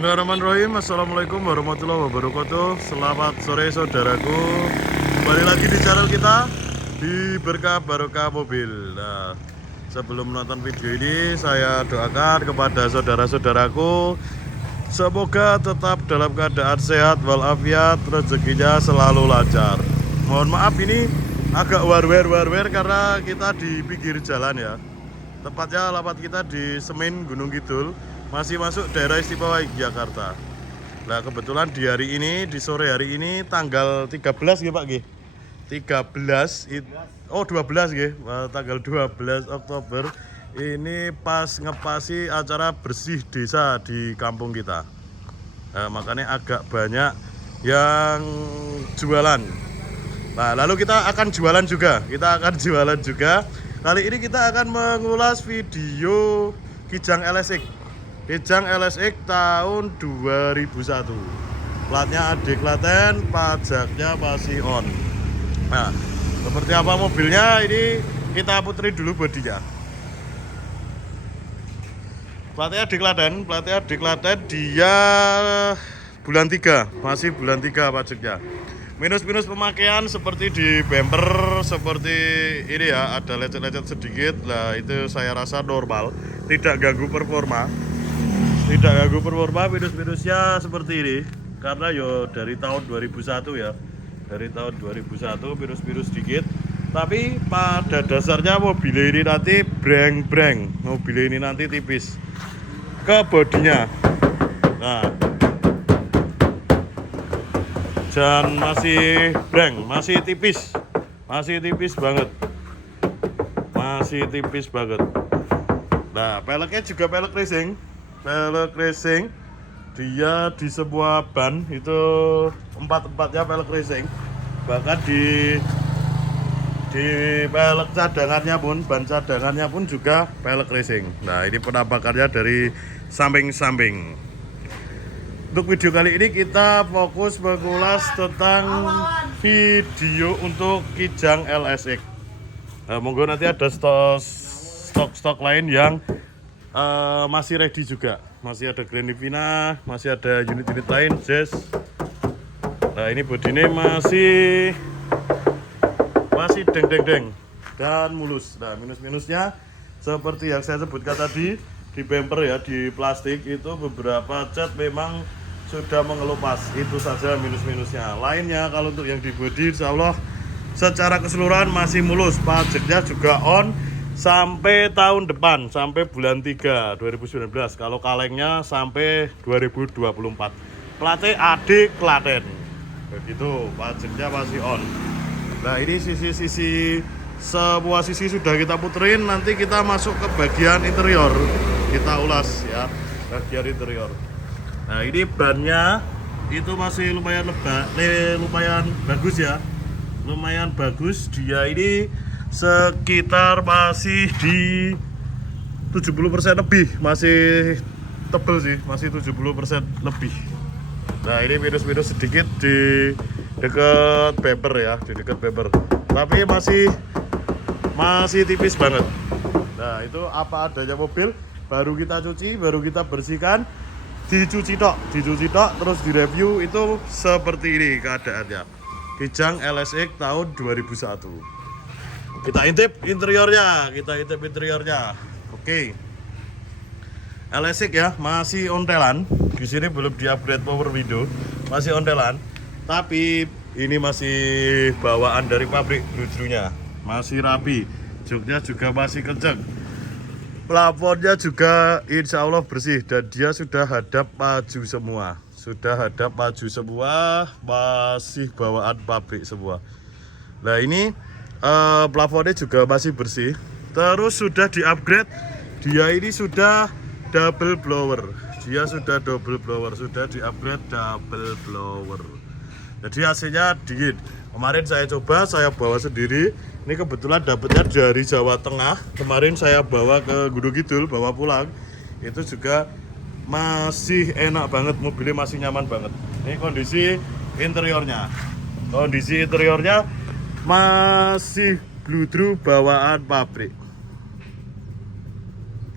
Bismillahirrahmanirrahim. Assalamualaikum warahmatullahi wabarakatuh. Selamat sore saudaraku. Kembali lagi di channel kita di Berkah Barokah Mobil. Nah, sebelum menonton video ini, saya doakan kepada saudara-saudaraku semoga tetap dalam keadaan sehat walafiat, rezekinya selalu lancar. Mohon maaf ini agak war-war karena kita di pinggir jalan ya. Tepatnya alamat kita di Semin, Gunung Kidul, masih masuk daerah istimewa Yogyakarta. Nah kebetulan di hari ini, di sore hari ini tanggal 13 ya Pak G. 12 ya, tanggal 12 Oktober ini pas ngepasi acara bersih desa di kampung kita. Nah, makanya agak banyak yang jualan. Nah lalu kita akan jualan juga. Kali ini kita akan mengulas video Kijang LSX tahun 2001. Platnya AD Klaten, pajaknya masih on. Nah, seperti apa mobilnya ini kita putri dulu bodinya. Platnya AD Klaten, dia bulan 3, masih bulan 3 pajaknya. Minus-minus pemakaian seperti di bumper, seperti ini ya, ada lecet-lecet sedikit. Nah itu saya rasa normal, tidak ganggu performa. Minus-minusnya seperti ini karena yo dari tahun 2001 ya, dari tahun 2001 minus-minus sedikit. Tapi pada dasarnya mobil ini nanti breng, mobil ini nanti tipis ke bodinya. Nah, dan masih breng, masih tipis banget. Nah, peleknya juga pelek racing. Dia di sebuah ban itu empat-empatnya pelek racing. Bahkan di pelek cadangannya pun, ban cadangannya pun juga pelek racing. Nah, ini penampakannya dari samping-samping. Untuk video kali ini kita fokus mengulas tentang video untuk Kijang LSX. Nah, monggo nanti ada stok lain yang masih ready juga. Masih ada Grand Livina, masih ada unit-unit lain, Jazz. Nah ini bodinya masih deng dan mulus. Nah minus-minusnya seperti yang saya sebutkan tadi, di bumper ya, di plastik itu beberapa cat memang sudah mengelupas, itu saja minus-minusnya. Lainnya kalau untuk yang di bodi insya Allah secara keseluruhan masih mulus, pajaknya juga on sampai tahun depan, sampai bulan 3 2019. Kalau kalengnya sampai 2024. Platnya AD Klaten, begitu, pajaknya masih on. Nah ini sisi-sisi, semua sisi sudah kita puterin. Nanti kita masuk ke bagian interior, kita ulas ya, bagian interior. Nah ini bannya itu masih lumayan bagus ya, lumayan bagus. Dia ini sekitar masih di 70% lebih, masih tebel sih, masih 70% lebih. Nah ini minus-minus sedikit di dekat bumper ya, di dekat bumper, tapi masih tipis banget. Nah itu apa adanya mobil, baru kita cuci, baru kita bersihkan, dicuci tok, terus direview. Itu seperti ini keadaannya Kijang LSX tahun 2001. Kita intip interiornya. Oke. LSX ya, masih ontelan. Di sini belum di-upgrade power window, masih ontelan. Tapi ini masih bawaan dari pabrik, bludrunya masih rapi, joknya juga masih kenceng. Plafonnya juga insya Allah bersih dan dia sudah hadap maju semua, masih bawaan pabrik semua. Nah ini plafonnya juga masih bersih, terus sudah di-upgrade. Dia ini sudah double blower, sudah di-upgrade double blower. Jadi AC-nya dingin. Kemarin saya coba, saya bawa sendiri. Ini kebetulan dapatnya dari Jawa Tengah. Kemarin saya bawa ke Gunung Kidul, bawa pulang. Itu juga masih enak banget, mobilnya masih nyaman banget. Ini kondisi interiornya. Masih bludru bawaan pabrik.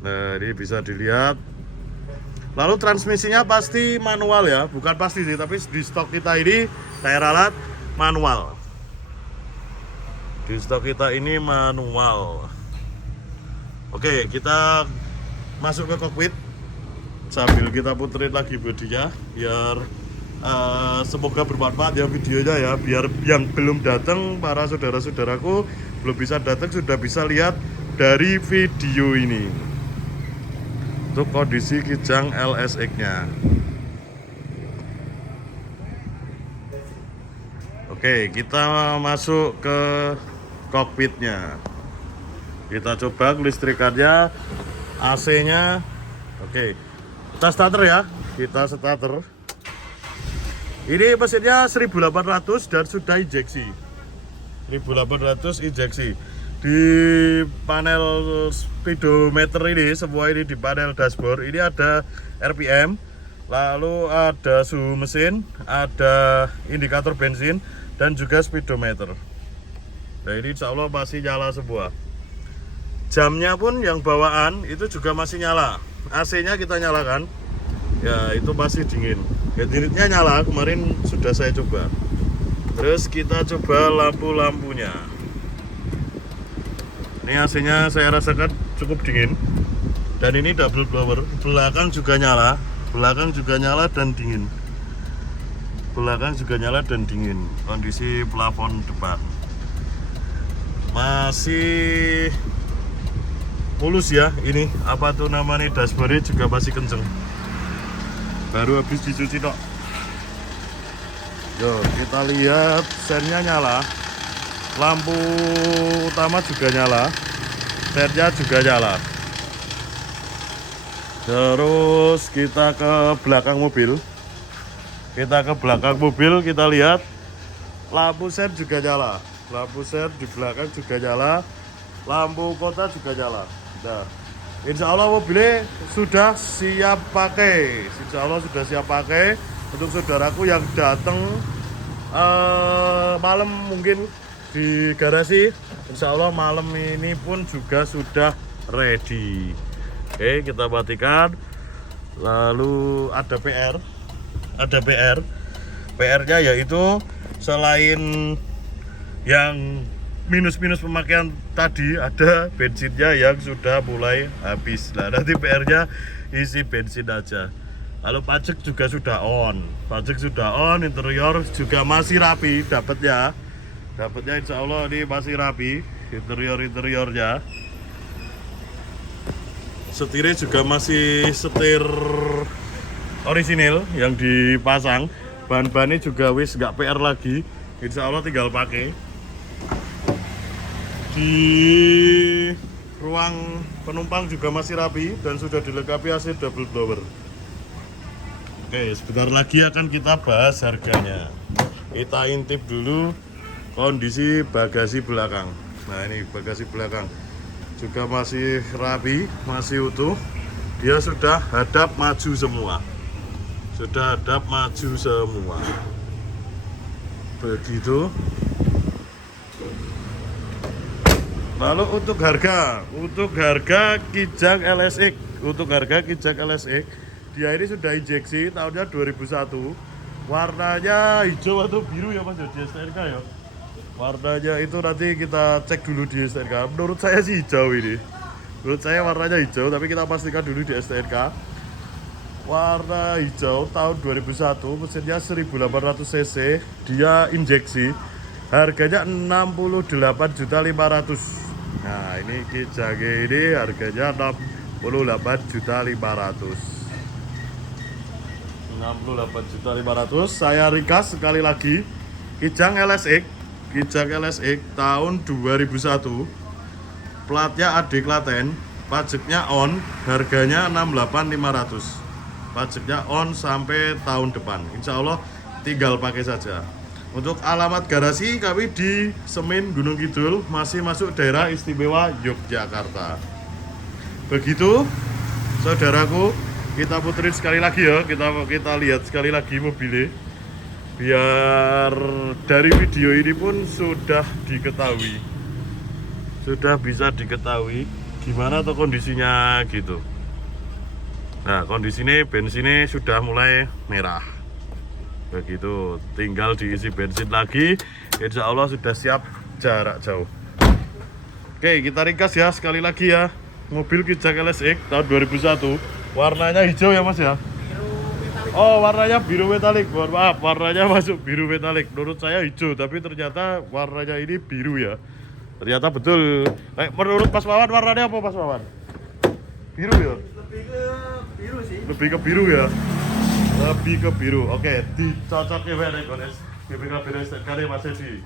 Nah, ini bisa dilihat Lalu transmisinya pasti manual ya, bukan pasti sih, tapi di stok kita ini saya ralat manual. Di stok kita ini manual. Oke, kita masuk ke kokpit sambil kita puterin lagi bodinya biar semoga bermanfaat ya videonya ya, biar yang belum datang, para saudara-saudaraku belum bisa datang sudah bisa lihat dari video ini. Untuk kondisi Kijang LSX nya. Oke, kita masuk ke kokpitnya. Kita coba kelistrikannya, AC nya. Oke, kita starter ya, kita starter. Ini mesinnya 1800 dan sudah injeksi. 1800 injeksi. Di panel speedometer ini, semua ini di panel dashboard, ini ada RPM, lalu ada suhu mesin, ada indikator bensin, dan juga speedometer. Nah ini insya Allah masih nyala semua. Jamnya pun yang bawaan itu juga masih nyala. AC nya kita nyalakan. Ya itu masih dingin. Head unitnya nyala, kemarin sudah saya coba. Terus kita coba lampu-lampunya. Ini AC nya saya rasakan cukup dingin. Dan ini double blower. Belakang juga nyala. Belakang juga nyala dan dingin. Belakang juga nyala dan dingin. Kondisi plafon depan masih mulus ya. Ini apa tuh namanya, dashboardnya juga masih kenceng. Baru habis dicuci tok. Yo, kita lihat sennya nyala. Lampu utama juga nyala. Sennya juga nyala. Terus kita ke belakang mobil. Kita lihat lampu sen juga nyala. Lampu sen di belakang juga nyala. Lampu kota juga nyala. Nah, insya Allah mobilnya sudah siap pakai. Insya Allah sudah siap pakai. Untuk saudaraku yang datang malam mungkin di garasi, insya Allah malam ini pun juga sudah ready. Oke, kita matikan. Lalu ada PR-nya yaitu selain yang minus-minus pemakaian tadi, ada bensinnya yang sudah mulai habis. Nah nanti PR-nya isi bensin aja. Lalu pajak juga sudah on. Interior juga masih rapi dapatnya insya Allah ini masih rapi interiornya. Setirnya juga masih setir orisinil yang dipasang. Bahan-bahannya juga wis nggak PR lagi, insya Allah tinggal pakai. Di ruang penumpang juga masih rapi dan sudah dilengkapi AC double blower. Oke, sebentar lagi akan kita bahas harganya. Kita intip dulu kondisi bagasi belakang. Nah ini bagasi belakang juga masih rapi, masih utuh. Dia sudah hadap maju semua. Begitu. Lalu untuk harga Kijang LSX, dia ini sudah injeksi tahunnya 2001. Warnanya hijau atau biru ya Mas di STNK ya. Warnanya itu nanti kita cek dulu di STNK. Menurut saya sih hijau ini. Menurut saya warnanya hijau, tapi kita pastikan dulu di STNK. Warna hijau tahun 2001, mesinnya 1800 cc, dia injeksi. Harganya 68.500.000. Nah, ini Kijang ini harganya 68.500.000. 68.500.000. Saya ringkas sekali lagi. Kijang LSX tahun 2001. Platnya AD Klaten, pajaknya on, harganya 68.500. Pajaknya on sampai tahun depan. Insya Allah tinggal pakai saja. Untuk alamat garasi kami di Semin Gunung Kidul, masih masuk daerah istimewa Yogyakarta. Begitu saudaraku, kita puterin sekali lagi ya, kita lihat sekali lagi mobilnya, biar dari video ini pun sudah bisa diketahui gimana tuh kondisinya gitu. Nah, kondisinya bensinnya sudah mulai merah. Begitu, tinggal diisi bensin lagi. Insya Allah sudah siap jarak jauh. Oke, kita ringkas ya sekali lagi ya. Mobil Kijang LSX tahun 2001. Warnanya hijau ya Mas ya? Oh, warnanya biru metalik. Mohon maaf, warnanya masuk biru metalik. Menurut saya hijau, tapi ternyata warnanya ini biru ya. Ternyata betul. Menurut Mas Wawan warnanya apa Mas Wawan? Biru ya? Lebih ke biru sih. Lebih ke biru ya? Lebih ke biru. Oke, dicocoknya nek guys. BPKB kali Mas Edi.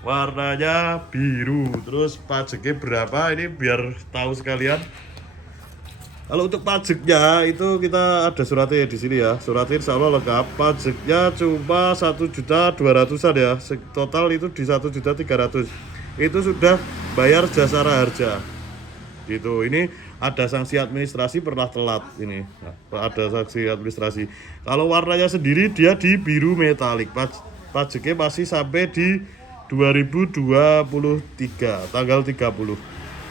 Warnanya biru. Terus pajaknya berapa? Ini biar tahu sekalian. Kalau untuk pajaknya itu kita ada suratnya di sini ya. Suratnya insya Allah lengkap. Pajaknya cuma 1.200.000-an ya. Total itu di 1.300.000. Itu sudah bayar jasa harja. Gitu. Ini ada sanksi administrasi pernah telat ini. Nah, ada sanksi administrasi. Kalau warnanya sendiri dia di biru metalik. Pajaknya masih sampai di 2023 tanggal 30.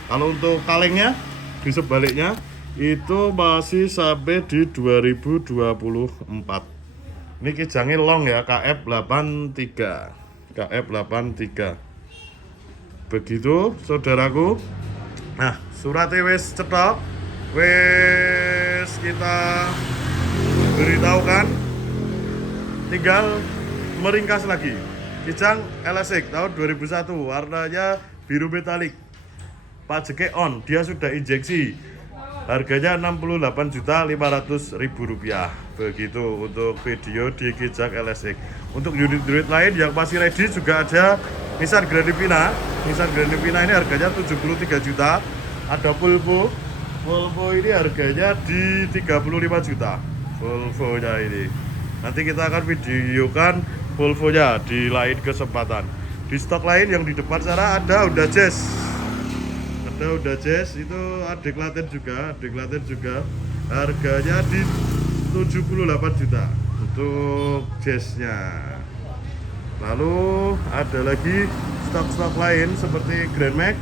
Kalau untuk kalengnya di sebaliknya itu masih sampai di 2024. Ini kijangnya long ya, KF83. KF83. Begitu saudaraku. Nah, suratnya wis cetok, wis kita beritahukan, tinggal meringkas lagi. Kijang LSX tahun 2001, warnanya biru metalik, pajaknya on, dia sudah injeksi, harganya Rp68.500.000. Begitu untuk video di Kijang LSX. Untuk unit-unit lain yang masih ready juga ada Nissan Grand Livina. Nissan Grand Livina ini harganya 73 juta. Ada Volvo. Volvo ini harganya di 35 juta. Volvo-nya ini. Nanti kita akan videokan Volvo-nya di lain kesempatan. Di stok lain yang di depan sana ada Honda Jazz. Ada Honda Jazz itu adik Klaten juga. Harganya di 78 juta untuk Jazz-nya. Lalu ada lagi stok-stok lain seperti Grand Max.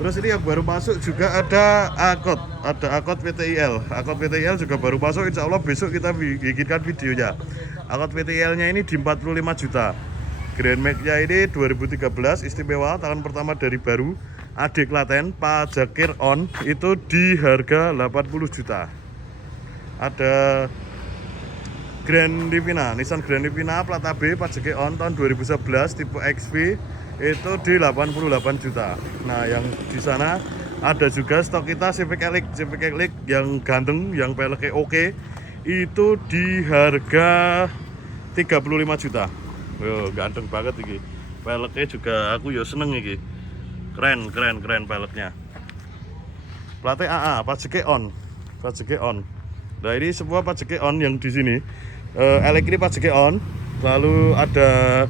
Terus ini yang baru masuk juga ada Accord PTIL. Accord PTIL juga baru masuk, insya Allah besok kita bikinkan videonya. Accord PTIL-nya ini di 45 juta. Grand Max-nya ini 2013 istimewa, tahun pertama dari baru. Adik Klaten, pajakir on itu di harga 80 juta. Ada Grand Livina, Nissan Grand Livina plat AB pajaknya on tahun 2011 tipe XV itu di 88 juta. Nah, yang di sana ada juga stok kita Civic Elite yang ganteng, yang peleknya oke, itu di harga 35 juta. Yo, ganteng banget ini. Peleknya juga aku ya seneng ini. Keren peleknya. Platnya AA, pajaknya on. Nah, ini semua pajaknya on yang di sini. Elek ini pajaknya on. Lalu ada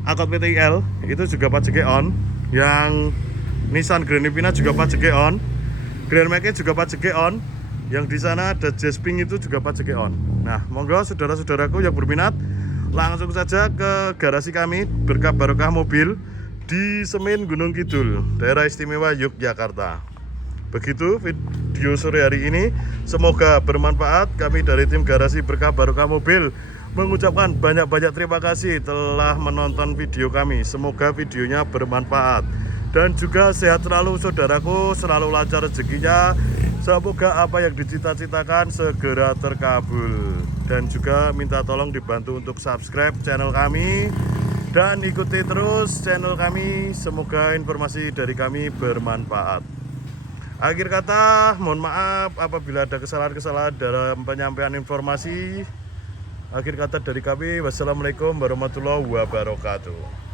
Accord PTIL itu juga pajaknya on. Yang Nissan Grand Livina juga pajaknya on. Grand Max juga pajaknya on. Yang di sana ada Jazz Pink itu juga pajaknya on. Nah, monggo saudara-saudaraku yang berminat langsung saja ke garasi kami Berkah Barokah Mobil di Semen Gunung Kidul, daerah istimewa Yogyakarta. Begitu video sore hari ini, semoga bermanfaat. Kami dari tim garasi Berkah Barokah Mobil mengucapkan banyak-banyak terima kasih telah menonton video kami. Semoga videonya bermanfaat dan juga sehat selalu saudaraku, selalu lancar rezekinya. Semoga apa yang dicita-citakan segera terkabul. Dan juga minta tolong dibantu untuk subscribe channel kami dan ikuti terus channel kami. Semoga informasi dari kami bermanfaat. Akhir kata, mohon maaf apabila ada kesalahan-kesalahan dalam penyampaian informasi. Akhir kata dari kami, wassalamualaikum warahmatullahi wabarakatuh.